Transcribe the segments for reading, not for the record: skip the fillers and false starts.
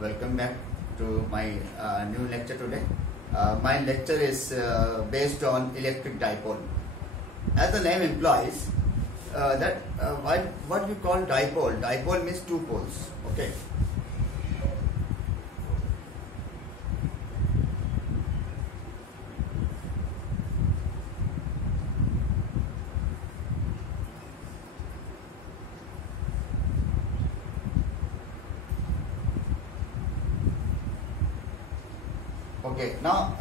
Welcome back to my new lecture today. My lecture is based on electric dipole. As the name implies, what we call dipole. Dipole means two poles. Okay. Okay, now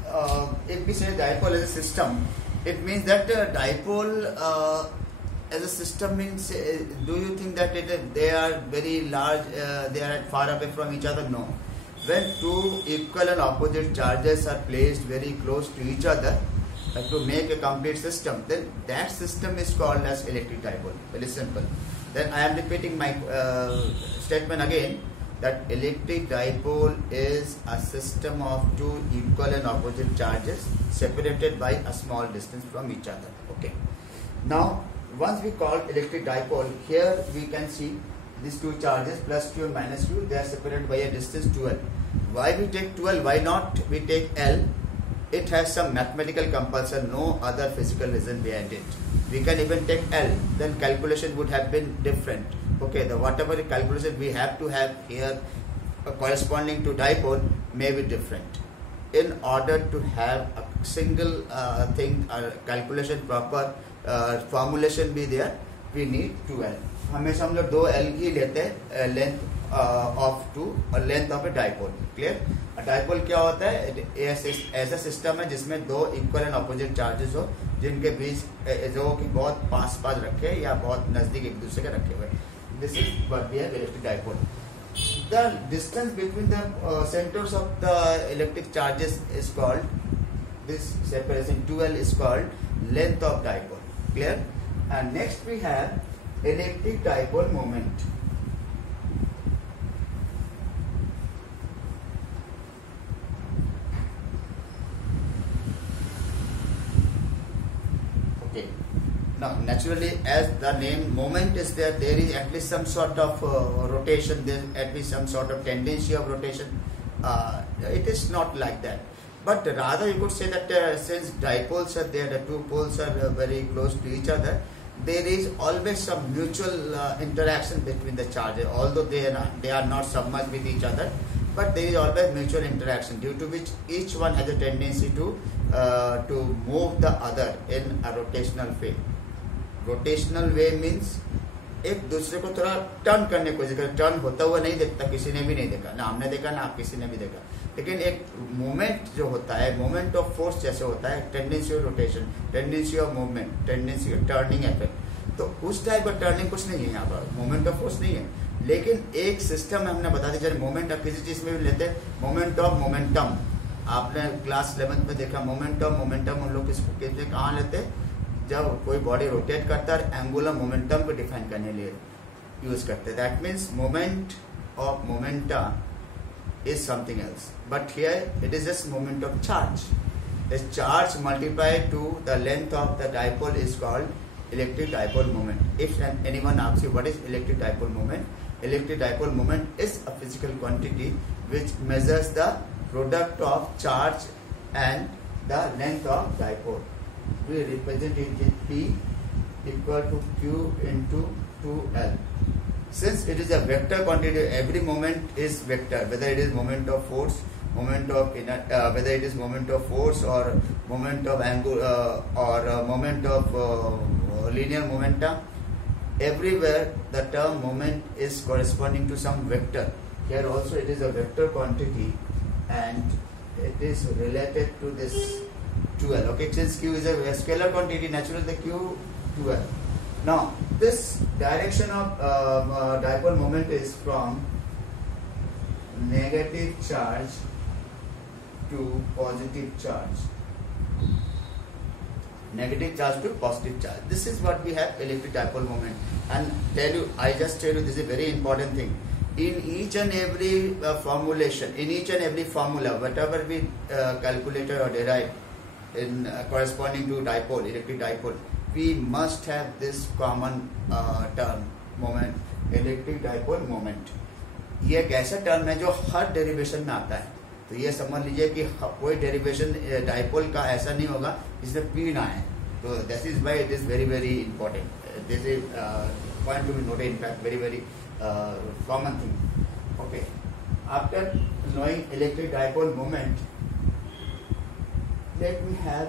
if we say dipole as a system, it means that dipole as a system means, do you think that they are very large, they are far away from each other? No. When two equal and opposite charges are placed very close to each other to make a complete system, then that system is called as electric dipole. Very simple. Then I am repeating my statement again, that electric dipole is a system of two equal and opposite charges separated by a small distance from each other. Okay. Now, once we call electric dipole, here we can see these two charges plus q and minus q, they are separated by a distance 2l. Why we take 2l? Why not we take l? It has some mathematical compulsion, no other physical reason behind it. We can even take l, then calculation would have been different. Okay, the whatever calculation we have to have here corresponding to dipole may be different. In order to have a single calculation proper formulation be there, we need 2l. हमेशा हम लोग 2l ही लेते हैं length of two और length of a dipole. Clear? Dipole क्या होता है? ऐसा सिस्टम है जिसमें दो इक्वल एंड ऑपोजिट चार्जेस हो, जिनके बीच जो कि बहुत पास रखे या बहुत नजदीक एक दूसरे के रखे हुए. This is what we have electric dipole. The distance between the centers of the electric charges is called, this separation 2l is called length of dipole. Clear? And next we have electric dipole moment. Okay. Now, naturally, as the name moment is there, there is at least some sort of rotation, there at least some sort of tendency of rotation. It is not like that. But rather you could say that since dipoles are there, the two poles are very close to each other, there is always some mutual interaction between the charges, although they are not submerged with each other, but there is always mutual interaction, due to which each one has a tendency to move the other in a rotational way. Rotational way means एक दूसरे को थोड़ा turn करने की कोशिश करे. Turn होता हुआ नहीं देखता, किसी ने भी नहीं देखा, ना हमने देखा ना आप किसी ने भी देखा, लेकिन एक मोमेंट जो होता है, मोमेंट ऑफ फोर्स जैसे होता है, tendency of rotation, tendency of movement, tendency of turning effect, तो उस टाइप का टर्निंग कुछ नहीं है यहाँ पर, मोमेंट ऑफ फोर्स नहीं है. लेकिन एक सिस्टम है, हमने बता दिया, मोमेंट ऑफ किसी चीज में भी लेते हैं, मोमेंट ऑफ मोमेंटम. आपने क्लास 11th में देखा, मोमेंट ऑफ मोमेंटम हम लोग किसमें कहाँ लेते हैं? जब कोई बॉडी रोटेट करता है, एंगुलर मोमेंटम को डिफाइन करने लिए यूज करते हैं. That means moment of momenta is something else, but here it is just moment of charge. The charge multiplied to the length of the dipole is called electric dipole moment. If anyone asks you what is electric dipole moment, electric dipole moment is a physical quantity which measures the product of charge and the length of dipole. We represent it with P equal to Q into 2L. Since it is a vector quantity, every moment is vector, whether it is moment of force, moment of whether it is moment of force or moment of angle or moment of linear momentum. Everywhere the term moment is corresponding to some vector. Here also it is a vector quantity and it is related to this 2l. Okay, since q is a scalar quantity, naturally the q 2l. Now this direction of dipole moment is from negative charge to positive charge. Negative charge to positive charge. This is what we have electric dipole moment. And I just tell you this is a very important thing. In each and every formulation, in each and every formula, whatever we calculated or derived in corresponding to dipole, electric dipole, we must have this common term, moment, electric dipole moment. ये एक ऐसा term है जो हर derivation में आता है, तो ये समझ लीजिए कि कोई डेरिवेशन डाइपोल का ऐसा नहीं होगा जिसमें पी ना है, तो this is why it is very very important, this is point to be noted, in fact very very common thing. Okay, after knowing electric dipole moment, let me have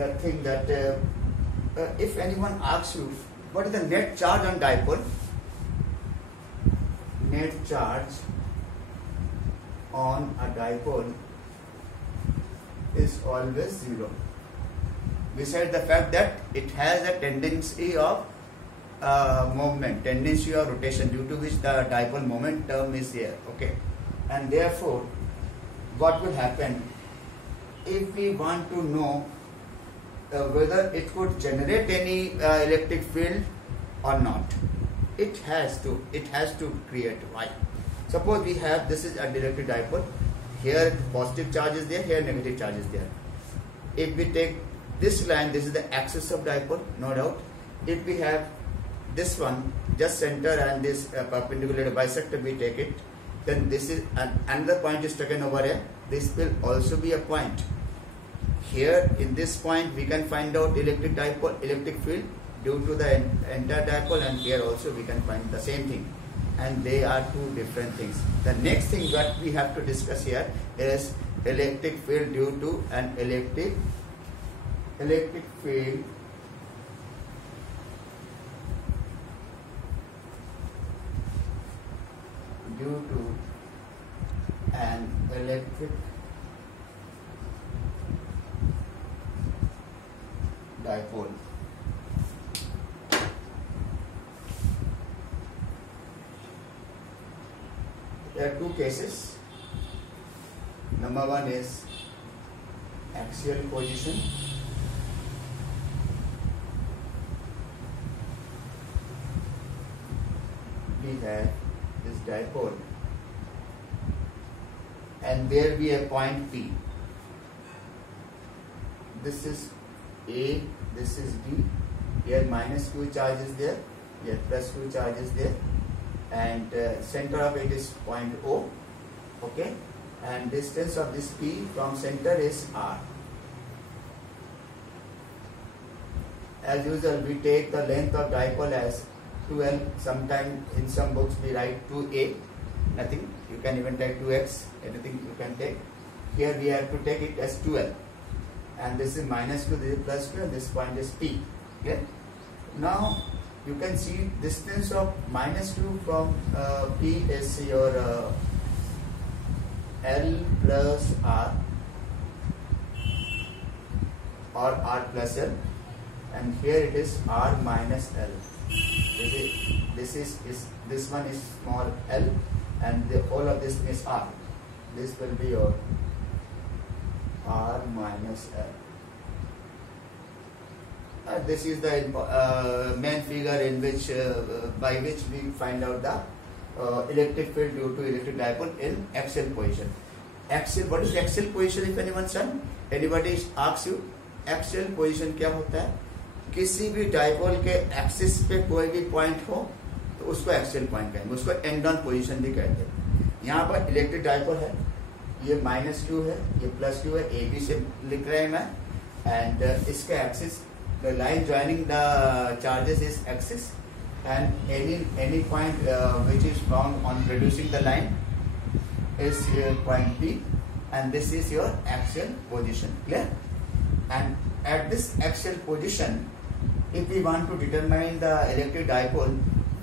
the thing that if anyone asks you what is the net charge on dipole, net charge on a dipole is always zero, besides the fact that it has a tendency of movement, tendency of rotation, due to which the dipole moment term is here. Okay, and therefore what will happen if we want to know whether it could generate any electric field or not? It has to create. Why? Suppose we have, this is a electric dipole, here positive charge is there, here negative charge is there. If we take this line, this is the axis of dipole, no doubt. If we have this one, just center and this perpendicular bisector, we take it, then this is another point is taken over here. This will also be a point. Here in this point we can find out electric dipole, electric field due to the entire dipole, and here also we can find the same thing, and they are two different things. The next thing that we have to discuss here is electric field due to an electric field due to an electric dipole. There are two cases. Number one is axial position. We have this dipole, and there be a point P. This is A, this is D. Here minus Q charge is there, here plus Q charge is there, and center of it is point O. Okay, and distance of this P from center is R. As usual, we take the length of dipole as 2L. Sometime in some books we write 2A. Nothing. You can even take 2X. Anything you can take. Here we have to take it as 2L. And this is minus Q, this is plus Q, and this point is P. Okay. Now you can see distance of minus Q from P is your L plus R or R plus L, and here it is R minus L. This one is small L, and the whole of this is R. This will be your R minus L. This is the main figure in which by which we find out the electric field due to electric dipole in axial position. Axial, what is axial position? If anyone son, anybody asks you, axial position क्या होता है? किसी भी dipole के axis पे कोई भी point हो तो उसको एक्सियल पॉइंट कहेंगे, उसको एंड ऑन पोजीशन भी कहते हैं. यहाँ पर इलेक्ट्रिक डाइपोल है, ये माइनस क्यू है, ये प्लस क्यू है, ए बी से लिख रहे हैं मैं, एंड इसका axis, the line joining the charges is axis, and any point which is found on producing the line is point P, and this is your axial position. Clear? And at this axial position, if we want to determine the electric dipole,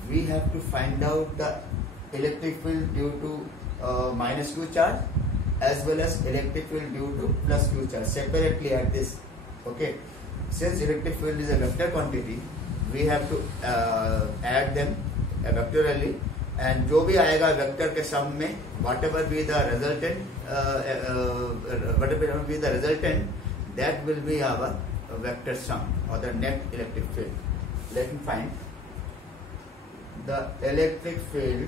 we have to find out the electric field due to minus Q charge as well as electric field due to plus Q charge separately at this. Okay, since electric field is a vector quantity, we have to add them vectorially, and जो भी आएगा vector के सम में, whatever be the resultant, that will be our vector sum or the net electric field. Let me find the electric field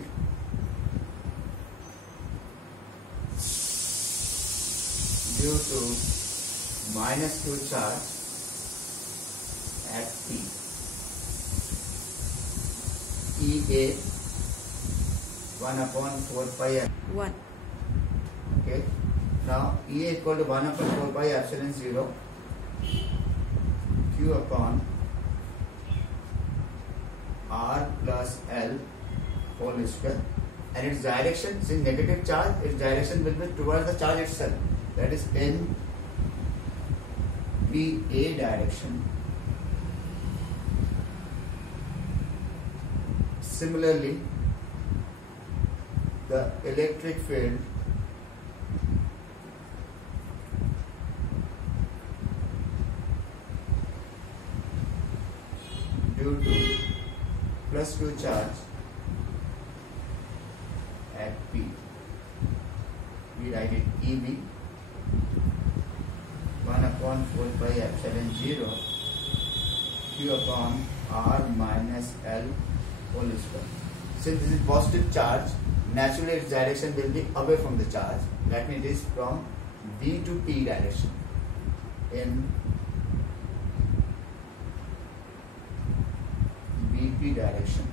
due to minus Q charge at P. EA 1 upon 4 pi 1. okay. Now E equal to 1 upon 4 pi epsilon 0 Q upon R plus L whole square, and its direction, since negative charge, its direction will be towards the charge itself, that is in PA direction. Similarly, the electric field due to plus Q charge at P, we write it EB 1 upon 4 pi epsilon 0 Q upon R minus L whole square. Since this is positive charge, naturally its direction will be away from the charge. That means it is from B to P direction in BP direction.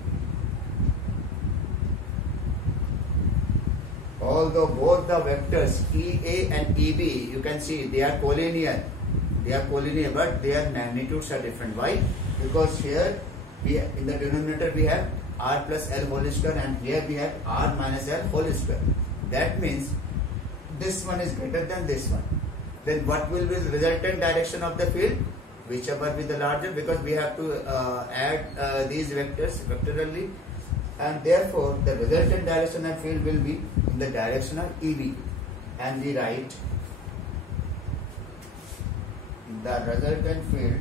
Although both the vectors EA and EB, you can see they are collinear. But their magnitudes are different. Why? Because here in the denominator we have R plus L whole square, and here we have R minus L whole square. That means this one is greater than this one. Then what will be the resultant direction of the field? Whichever be the larger, because we have to add these vectors vectorially, and therefore the resultant direction of field will be in the direction of EB, and we write the resultant field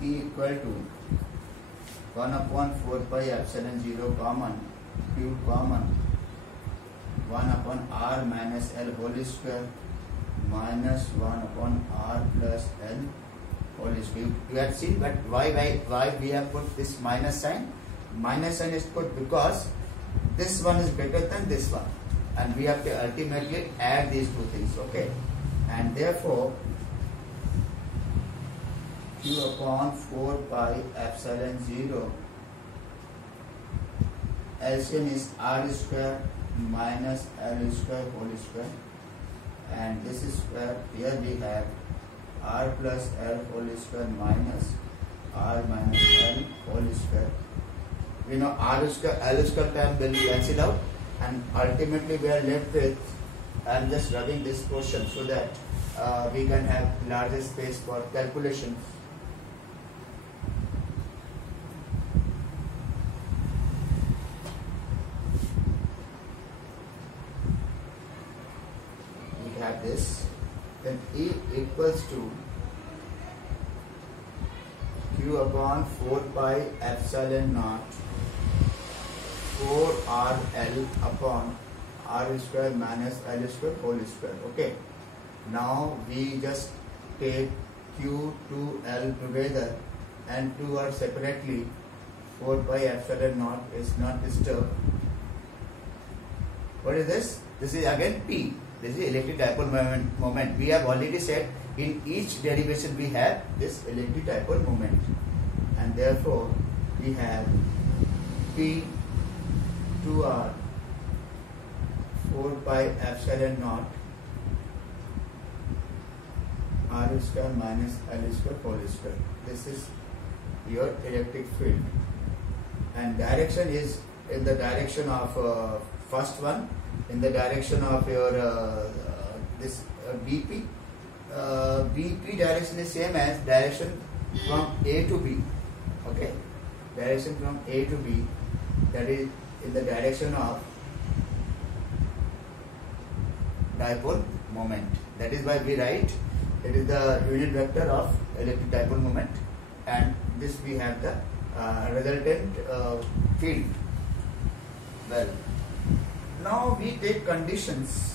E equal to 1 upon 4 pi epsilon 0 common, Q common, 1 upon R minus L whole square minus 1 upon R plus L whole square. You have seen, but why we have put this minus sign? Minus sign is put because this one is greater than this one, and we have to ultimately add these two things, okay? And therefore Q upon 4 pi epsilon 0 LCM is R square minus L square whole square, and this is square, here we have R plus L whole square minus R minus L whole square. We know R square, L square term will cancel out, and ultimately we are left with, I am just rubbing this portion so that we can have larger space for calculation. We have this, then E equals to Q upon 4 pi epsilon naught 4RL upon R square minus L square whole square. Okay. Now we just take Q to L together and 2R separately. 4 pi epsilon naught is not disturbed. What is this? This is again P. This is electric dipole moment. We have already said in each derivation we have this electric dipole moment, and therefore we have P 2R 4 pi epsilon naught R square minus L square whole square. This is your electric field, and direction is in the direction of first one, in the direction of your this BP. BP direction is same as direction from A to B. Okay, direction from A to B, that is in the direction of dipole moment. That is why we write it is the unit vector of electric dipole moment, and this we have the resultant field. Well, now we take conditions.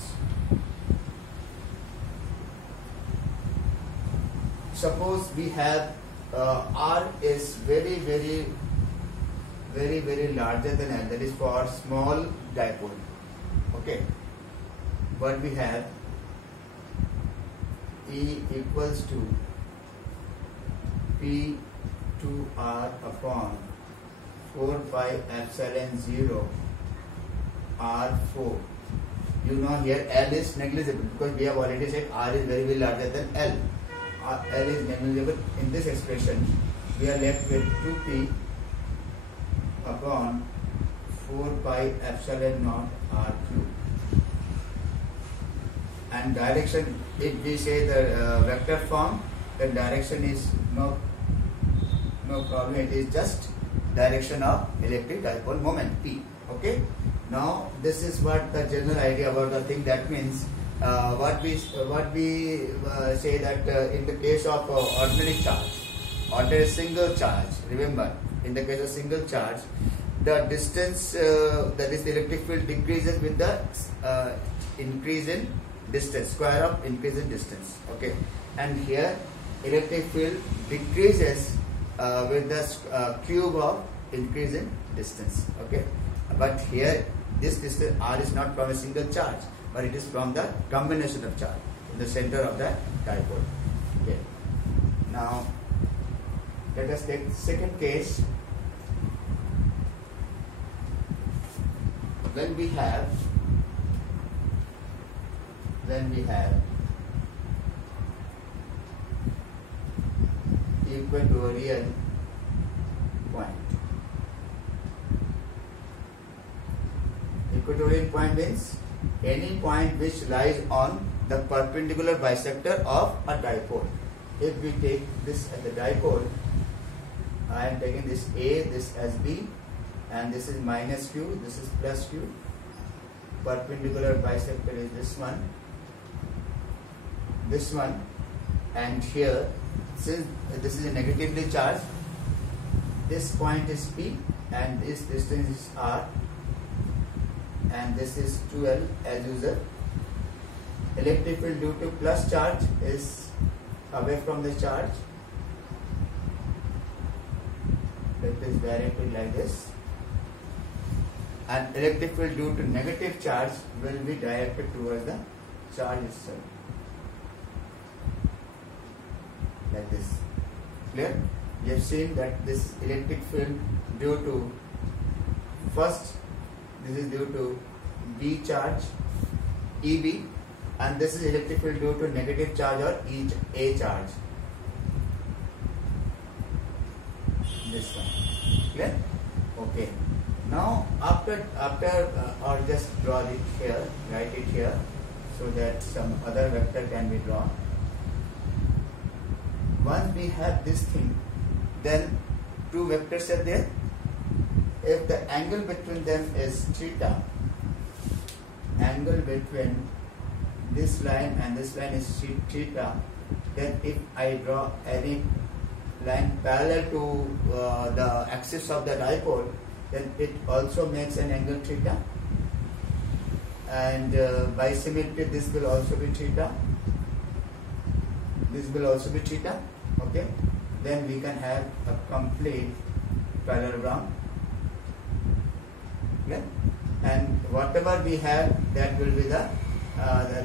Suppose we have R is very larger than L, that is for small dipole. Okay, what we have, E equals to P 2R upon 4 pi epsilon 0 R4. You know here L is negligible because we have already said R is very, very larger than L. L is negligible. In this expression, we are left with 2P upon 4 pi epsilon naught R cube. And direction, if we say the vector form, the direction is no problem. It is just direction of electric dipole moment P. Okay. Now this is what the general idea about the thing. That means what we say that in the case of ordinary charge, ordinary single charge. Remember, in the case of single charge, the distance that is the electric field decreases with the increase in distance, square of increase in distance. Okay, and here electric field decreases with the cube of increase in distance. Okay, but here this distance R is not from a single charge, but it is from the combination of charge in the center of the dipole. Okay, now let us take the second case. When we have equatorial point. Equatorial point means any point which lies on the perpendicular bisector of a dipole. If we take this as the dipole, I am taking this A, this as B, and this is minus Q, this is plus Q. Perpendicular bisector is this one, and here, since this is a negatively charged, this point is P and this distance is R, and this is 2L as usual. Electric field due to plus charge is away from the charge. It is directed like this. And electric field due to negative charge will be directed towards the charge itself. Like this. Clear? We have seen that this electric field due to, first this is due to B charge, EB, and this is electric field due to negative charge or A charge. This one. Clear? Okay. Now after or just draw it here, write it here, so that some other vector can be drawn. Once we have this thing, then two vectors are there. If the angle between them is theta, angle between this line and this line is theta, then if I draw any line parallel to the axis of the dipole, then it also makes an angle theta, and by symmetry this will also be theta, this will also be theta. Okay, then we can have a complete parallelogram. Okay? And whatever we have, that will be the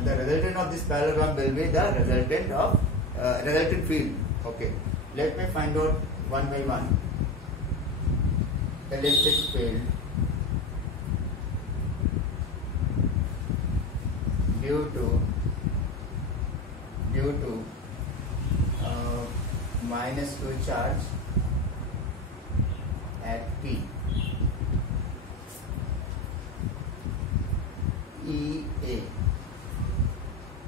resultant of this parallelogram will be the resultant of resultant field. Okay, let me find out one by one. Electric field due to minus Q charge at P. EA.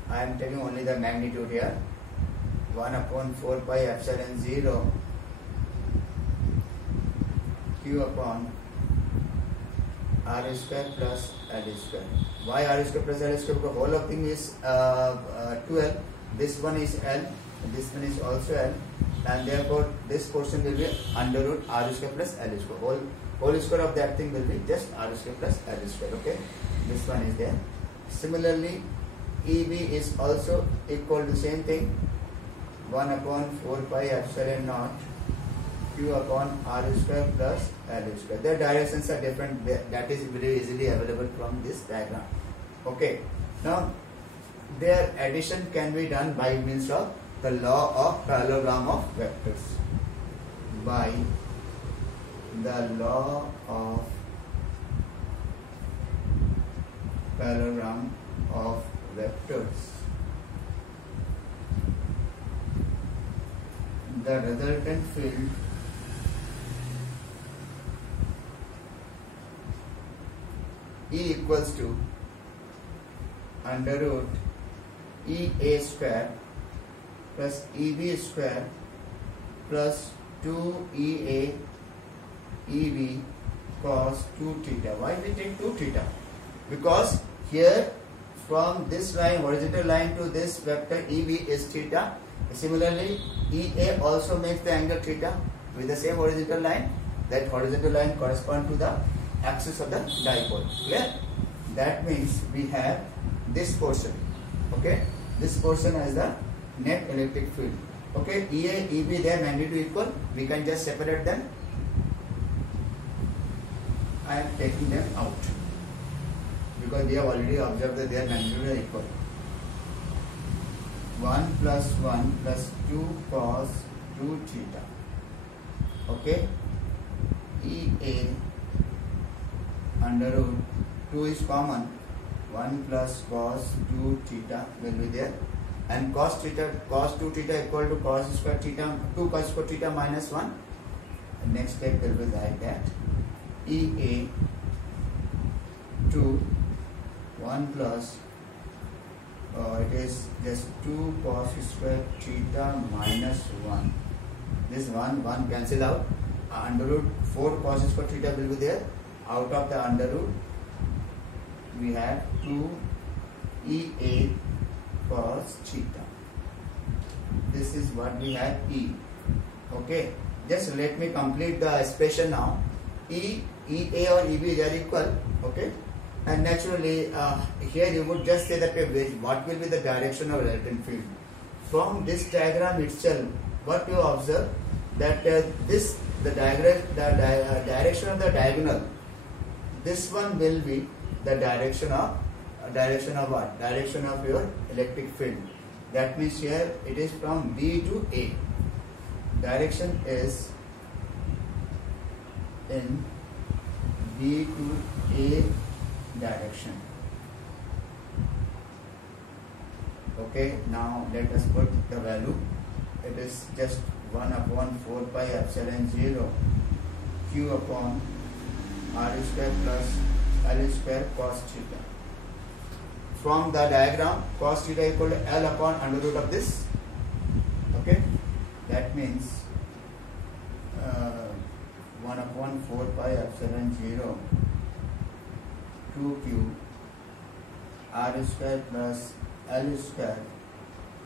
I am taking only the magnitude here. 1 upon 4 pi epsilon 0 Q upon R square plus L square. Why R square plus L square? Because whole of thing is 2L. This one is L. This one is also L. And therefore this portion will be under root R square plus L square. Whole square of that thing will be just R square plus L square. Okay. This one is there. Similarly, EB is also equal to the same thing. 1 upon 4 pi epsilon naught Q upon R square plus L square. Their directions are different. That is very easily available from this diagram. Okay. Now their addition can be done by means of the law of parallelogram of vectors. By the law of parallelogram of vectors, the resultant field E equals to under root EA square plus EB square plus 2EA EB cos 2 theta. Why we take 2 theta? Because here from this line, horizontal line to this vector EB is theta. Similarly, EA also makes the angle theta with the same horizontal line. That horizontal line corresponds to the axis of the dipole. Clear? That means we have this portion. Okay, this portion as the net electric field. Okay, EA, EB, their magnitude equal. We can just separate them. I am taking them out because we have already observed that their magnitude are equal. 1 plus 1 plus 2 cos 2 theta. Okay, EA under root 2 is common. 1 plus cos 2 theta will be there, and cos 2 theta equal to cos square theta, 2 cos square theta minus 1. The next step will be like that. EA 2 1 plus it is just 2 cos square theta minus 1. This 1 cancel out. Under root 4 cos square theta will be there. Out of the under root we have 2 EA cos theta. This is what we have E. Okay, just let me complete the expression now. EA or EB they are equal. Okay, and naturally here you would just say that what will be the direction of resultant field. From this diagram itself, what you observe that the direction of the diagonal, this one will be the direction of what? Direction of your electric field. That means here it is from B to A. Direction is in B to A direction. Okay, now let us put the value. It is just 1 upon 4 pi epsilon 0 Q upon R square plus L square cos theta. From the diagram, cos theta equal to L upon under root of this. Okay, that means 1 upon 4 pi epsilon 0 2Q R square plus L square.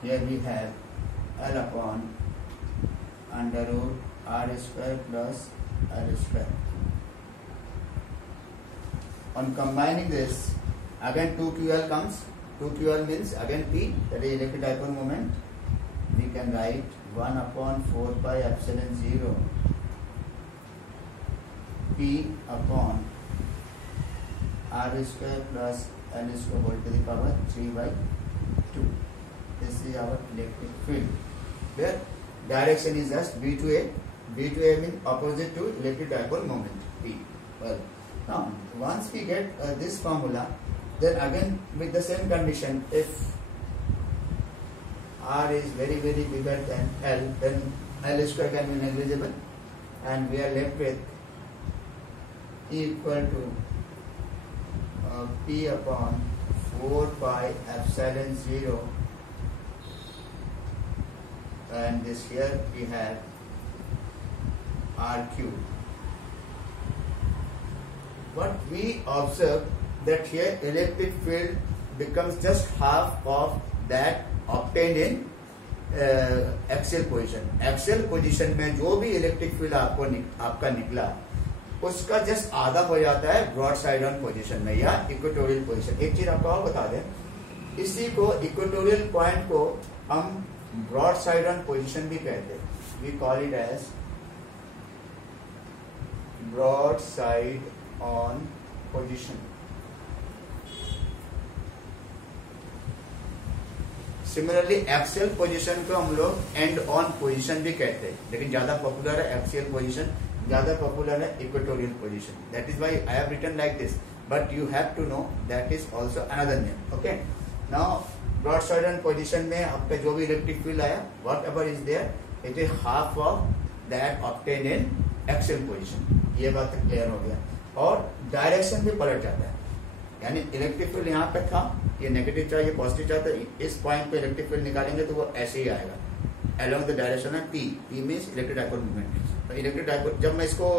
Here we have L upon under root R square plus L square. On combining this, again 2QL comes. 2QL means again P, that is electric dipole moment. We can write 1 upon 4 pi epsilon 0 P upon R square plus L square whole to the power 3 by 2. This is our electric field. Where direction is just B to A. B to A means opposite to electric dipole moment P. Well, now once we get this formula, then again with the same condition, if R is very bigger than L, then L square can be negligible, and we are left with E equal to P upon 4 pi epsilon 0, and this here we have R cube. What we observe that here electric field becomes just half of that obtained in axial position. Axial position में जो भी electric field आपका निकला उसका just आधा हो जाता है ब्रॉड साइड ऑन पोजीशन में या इक्वेटोरियल पोजीशन. एक चीज आपको और बता दें, इसी को इक्वेटोरियल पॉइंट को हम ब्रॉड साइड ऑन पोजीशन भी कहते हैं. We call it as broadside on position. Similarly axial position को हम लोग एंड ऑन पोजीशन भी कहते हैं, लेकिन ज्यादा पॉपुलर है एक्सियल पोजीशन, ज्यादा पॉपुलर है equatorial position. That is why I have written like this, but you have to know that is also another name. Okay, now broadside position में आपका जो भी इलेक्ट्रिक फील्ड आया whatever is there, it is half of that obtain in axial position. ये बात clear हो गया. और डायरेक्शन भी पलट जाता है, यानी इलेक्ट्रिक फील्ड यहाँ पे था, ये नेगेटिव चार्ज, ये पॉजिटिव चार्ज, तो इस पॉइंट पे इलेक्ट्रिक फील्ड निकालेंगे तो वो ऐसे ही आएगा along the direction of P. P means electric dipole movement. तो इलेक्ट्रिक डाइपोल जब मैं इसको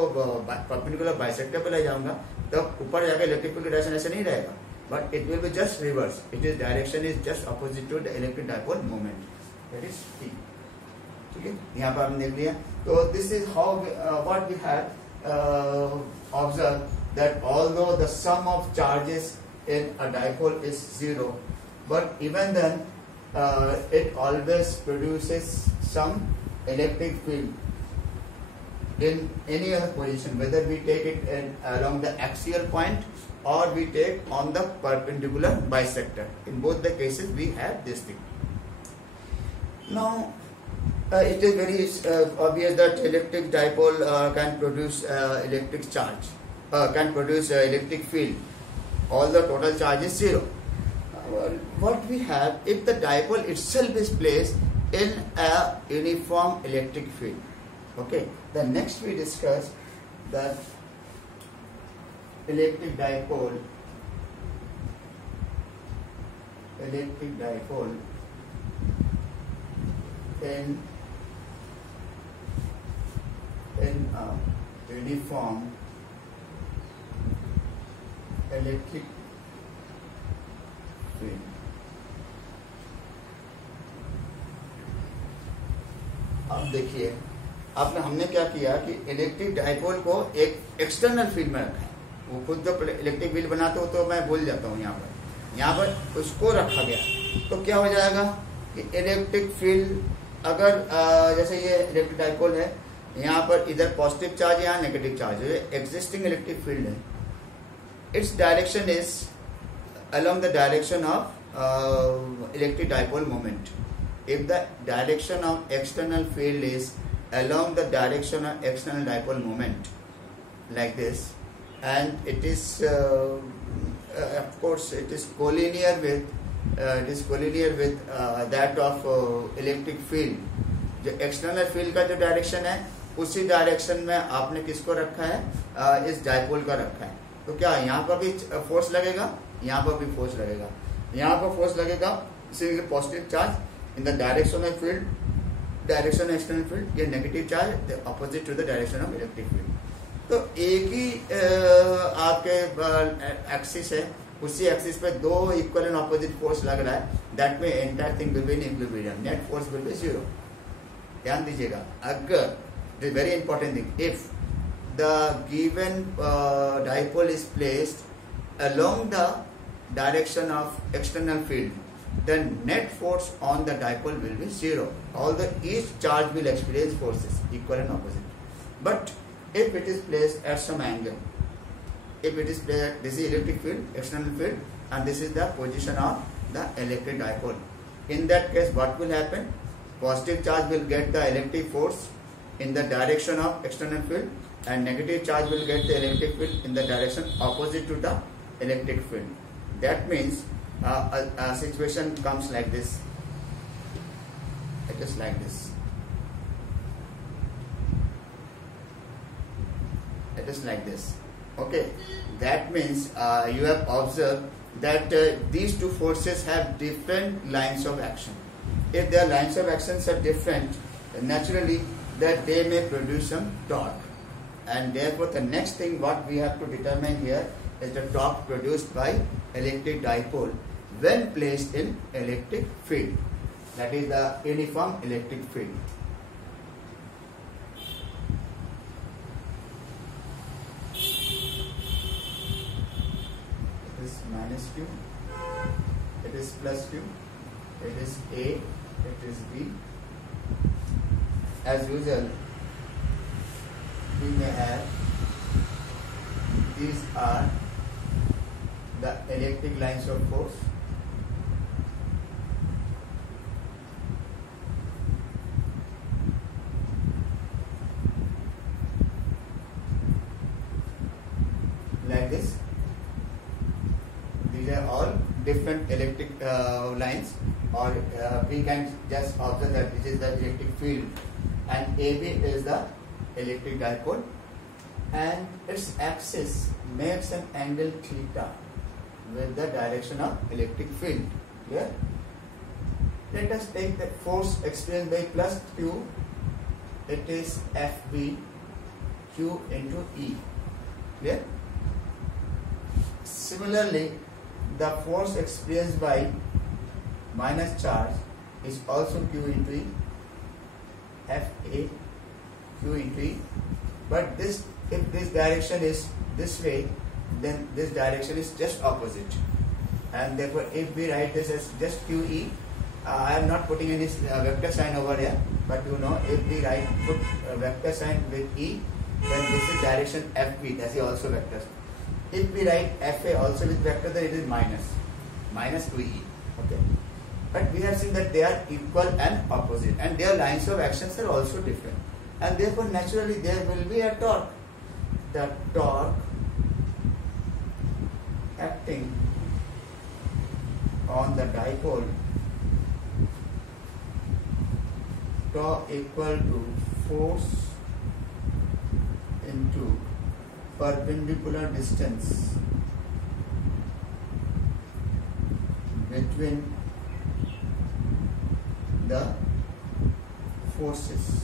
परपेंडिकुलर बाइसेक्टर पे ले जाऊंगा तब ऊपर जाकर इलेक्ट्रिक फील्ड डायरेक्शन ऐसे नहीं रहेगा, but it will be just reverse. It is direction is just opposite to the electric dipole movement, that is P. ठीक है, यहाँ पर हमने देख लिया. तो this is how what we have observe that although the sum of charges in a dipole is zero, but even then it always produces some electric field in any other position, whether we take it along the axial point or we take on the perpendicular bisector. In both the cases we have this thing. Now it is very obvious that electric dipole can produce electric charge, can produce electric field, although total charge is zero. What we have, if the dipole itself is placed in a uniform electric field. Okay, then next we discuss that electric dipole in uniform electric field. अब देखिए, आपने हमने क्या किया कि electric dipole को एक external field में रखा है. वो खुद जो इलेक्ट्रिक फील्ड बनाते हो तो मैं भूल जाता हूँ, यहाँ पर उसको रखा गया. तो क्या हो जाएगा कि इलेक्ट्रिक फील्ड अगर जैसे ये इलेक्ट्रिक डाइपोल है, यहाँ पर इधर पॉजिटिव चार्ज या नेगेटिव चार्ज है, एक्सिस्टिंग इलेक्ट्रिक फील्ड है. Its direction is along the direction of electric dipole moment. If the direction of external field is along the direction of external dipole moment, like this, and it is of course it is collinear with that of electric field. जो external field का जो direction है, उसी direction में आपने किसको रखा है, इस dipole का रखा है. तो क्या यहाँ पर भी फोर्स लगेगा, यहाँ पर भी फोर्स लगेगा. यहाँ पर फोर्स लगेगा positive charge in the direction of field, direction external field. ये negative charge opposite to the direction of electric field. तो एक ही आपके एक्सिस है, उसी एक्सिस पे दो इक्वल एंड अपोजिट फोर्स लग रहा है. दैट में entire thing will be in equilibrium, net force will B zero. ध्यान दीजिएगा, अगर it is very important thing, if the given dipole is placed along the direction of external field, then net force on the dipole will be zero. Although each charge will experience forces equal and opposite. But if it is placed at some angle, if it is placed, this is electric field, external field, and this is the position of the electric dipole. In that case, what will happen? Positive charge will get the electric force in the direction of external field, and negative charge will get the electric field in the direction opposite to the electric field. That means a situation comes like this. It is like this. It is like this. Okay. That means you have observed that these two forces have different lines of action. If their lines of actions are different, naturally that they may produce some torque. And therefore the next thing what we have to determine here is the torque produced by electric dipole when placed in electric field, that is the uniform electric field. It is minus Q, it is plus Q, it is A, it is B. As usual, we may have, these are the electric lines of force, these are all different electric lines, or we can just observe that this is the electric field, and AB is the electric dipole, and its axis makes an angle theta with the direction of electric field. Clear? Let us take the force experienced by plus Q. It is FB Q into E. Clear? Similarly, the force experienced by minus charge is also Q into E. FA Q into E. But this, if this direction is this way, then this direction is just opposite, and therefore if we write this as just QE, I am not putting any vector sign over here, but you know, if we put a vector sign with E, then this is direction FB, that is also vector. If we write FA also with vector, then it is minus 2E. Okay, but we have seen that they are equal and opposite, and their lines of actions are also different, and therefore naturally there will be a torque. The torque acting on the dipole, tau equal to force into perpendicular distance between the forces.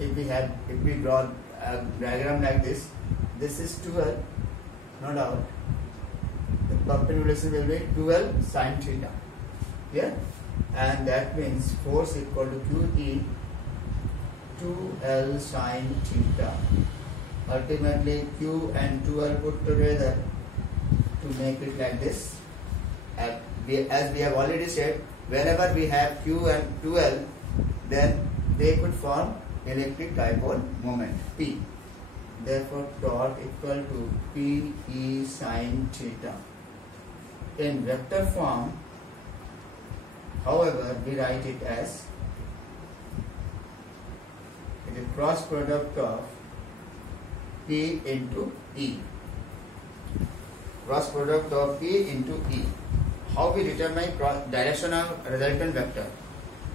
If we draw a diagram like this is 12, no doubt. The perpendicular distance will be 12 sin theta. Yeah? And that means force equal to QE 2L sin theta. Ultimately, Q and 2L put together to make it like this. As we have already said, whenever we have Q and 2L, then they could form electric dipole moment P. Therefore, torque equal to PE sin theta. In vector form, however, we write it as it is cross product of P into E. Cross product of P into E. How we determine direction of resultant vector?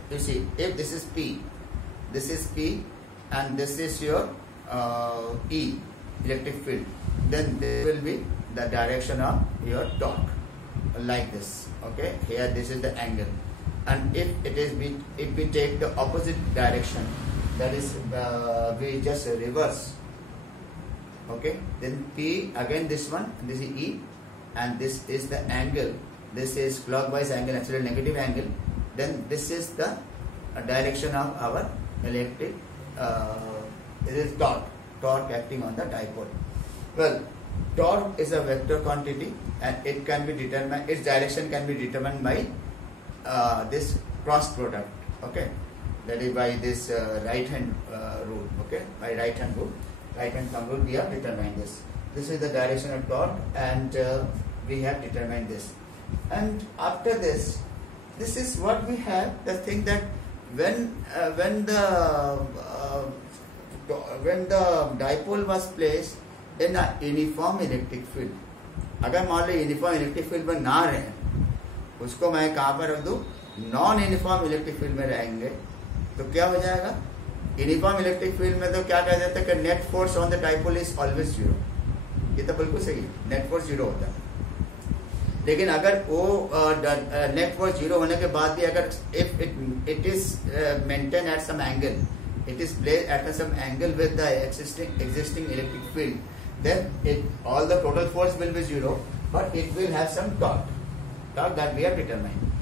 You see, if this is P, and this is your E, electric field, then this will be the direction of your torque, like this. Okay, here this is the angle, and if we take the opposite direction, that is we just reverse. Okay, then P, again this one, this is E, and this is the angle. This is clockwise angle, actually negative angle. Then this is the direction of our electric. It is torque acting on the dipole. Well, torque is a vector quantity, and it can be determined. Its direction can be determined by this cross product. Okay, that is by this right hand rule. Okay, by right hand thumb rule we have determined this. This is the direction of torque, and we have determined this. And after this is what we have. The thing that when the dipole was placed in a uniform electric field, अगर मान लो uniform electric field में ना रहे, उसको मैं कहाँ पर रख दूँ, नॉन यूनिफॉर्म इलेक्ट्रिक फील्ड में रहेंगे, तो क्या हो जाएगा? यूनिफॉर्म इलेक्ट्रिक फील्ड में तो क्या कह देते हैं कि net force on the dipole is always zero. ये तो बिल्कुल सही है, नेट फोर्स जीरो होता है. लेकिन अगर वो नेट फोर्स जीरो होने के बाद भी अगर if it is maintain at some angle, it is placed at some angle with the existing electric field, then all the total force will be zero, but it will have some torque that we have determined.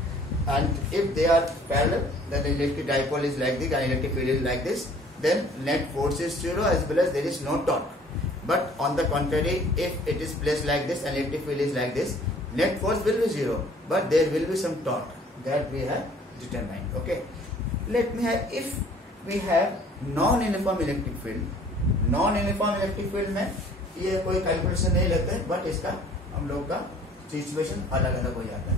And if they are parallel, then the electric dipole is like this and electric field is like this, then net force is zero as well as there is no torque. But on the contrary, if it is placed like this and electric field is like this, net force will be zero, but there will be some torque that we have determined. Okay, let me have, if we have non uniform electric field, non uniform electric field में ये कोई calculation नहीं लेते, but इसका हम लोग का situation अलग अलग हो जाता है.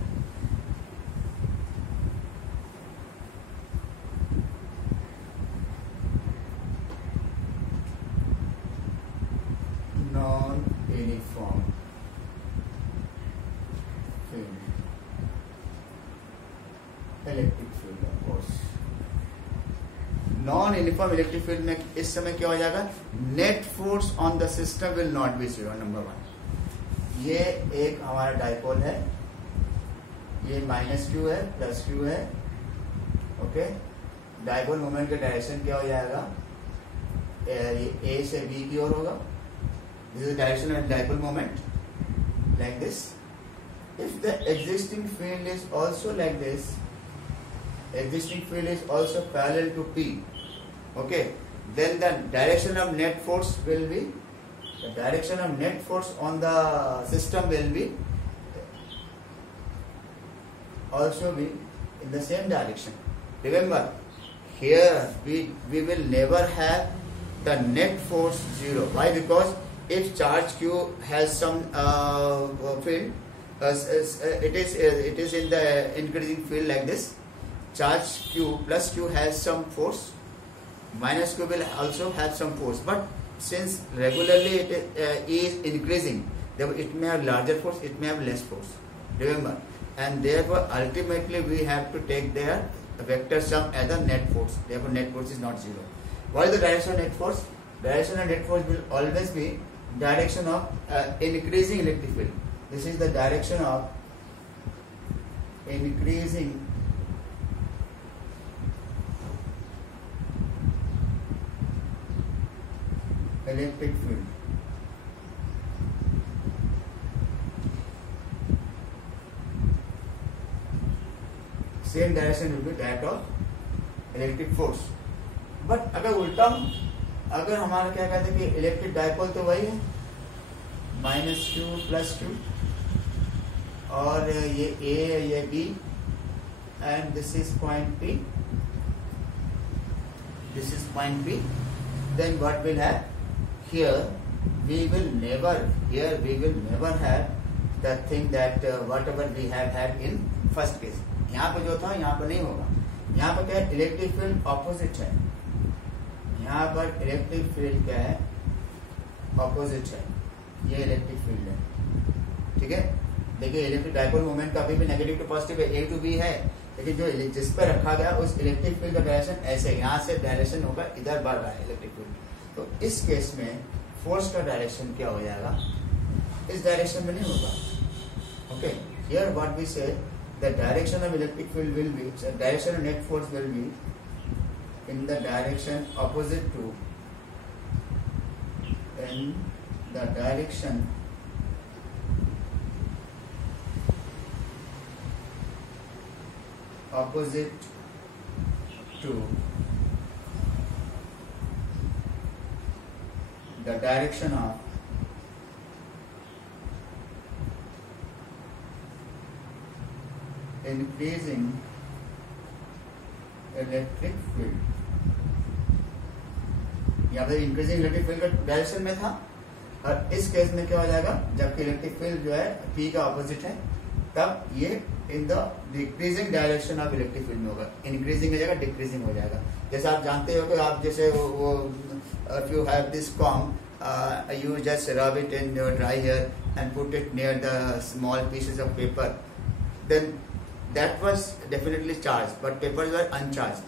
non-uniform field, electric field of course. Non uniform electric field में इस समय क्या हो जाएगा, net force on the system will not be zero. Number one, ये एक हमारा डाइपोल है, ये माइनस क्यू है प्लस क्यू है, ओके। डाइपोल मोमेंट का डायरेक्शन क्या हो जाएगा, ये ए से बी की ओर होगा। This is direction of dipole moment like this. If the existing field is also like this, existing field is also parallel to P, okay, then the direction of net force will be, the direction of net force on the system will be also be in the same direction. Remember, here we will never have the net force zero. Why? Because if charge Q has some field, it is in the increasing field like this. Charge Q plus Q has some force, minus Q will also have some force, but since regularly it is increasing, it may have larger force, it may have less force, remember, and therefore ultimately we have to take their vector sum as a net force. Therefore net force is not zero. What is the direction of net force? Direction of net force will always be direction of increasing electric field. This is the direction of increasing electric field. Same direction will be that of electric force. But अगर उल्टा, अगर हमारा क्या कहते हैं कि electric dipole तो वही है, माइनस क्यू प्लस क्यू, और ये ए ये B, and this is point P, this is point P, then what will have, here we will never have the thing that whatever we have had in first case. यहाँ पर जो था यहाँ पर नहीं होगा। यहाँ पर क्या है, इलेक्ट्रिक फील्ड ऑपोजिट है, यहाँ पर इलेक्ट्रिक फील्ड क्या है, ऑपोजिट है, ये इलेक्ट्रिक फील्ड है, ठीक है। देखिए इलेक्ट्रिक डाइपोल मोमेंट का अभी भी नेगेटिव टू पॉजिटिव है, ए टू बी है, लेकिन जो जिस पर रखा गया उस इलेक्ट्रिक फील्ड का डायरेक्शन ऐसे, यहाँ से डायरेक्शन होगा इधर बढ़ रहा है इलेक्ट्रिक फील्ड। तो इस केस में फोर्स का डायरेक्शन क्या हो जाएगा, इस डायरेक्शन में नहीं होगा, okay. Here what we say, the direction of electric field will be, direction of net force will be in the direction opposite to, in the direction opposite to the direction of increasing electric field। यहाँ पे increasing electric field का direction में था, और इस case में क्या हो जाएगा, जबकि इलेक्ट्रिक फील्ड जो है P का ऑपोजिट है, तब ये in the decreasing direction of electric field में होगा, इंक्रीजिंग हो जाएगा, डिक्रीजिंग हो जाएगा। जैसे आप जानते हो कि आप जैसे वो if you have this com, you just rub it in your dry hair and put it near the small pieces of paper, then that was definitely charged, but papers were uncharged.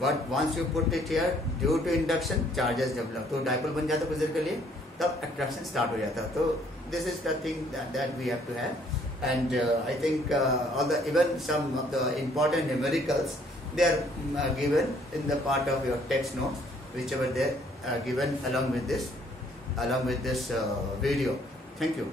But once you put it here, due to induction, charges develop, तो dipole बन जाता कुछ देर के लिए, तब attraction start हो जाता। तो this is the thing that we have to have, and I think all the, even some of the important numericals, they are given in the part of your text notes, whichever they are given along with this video. Thank you.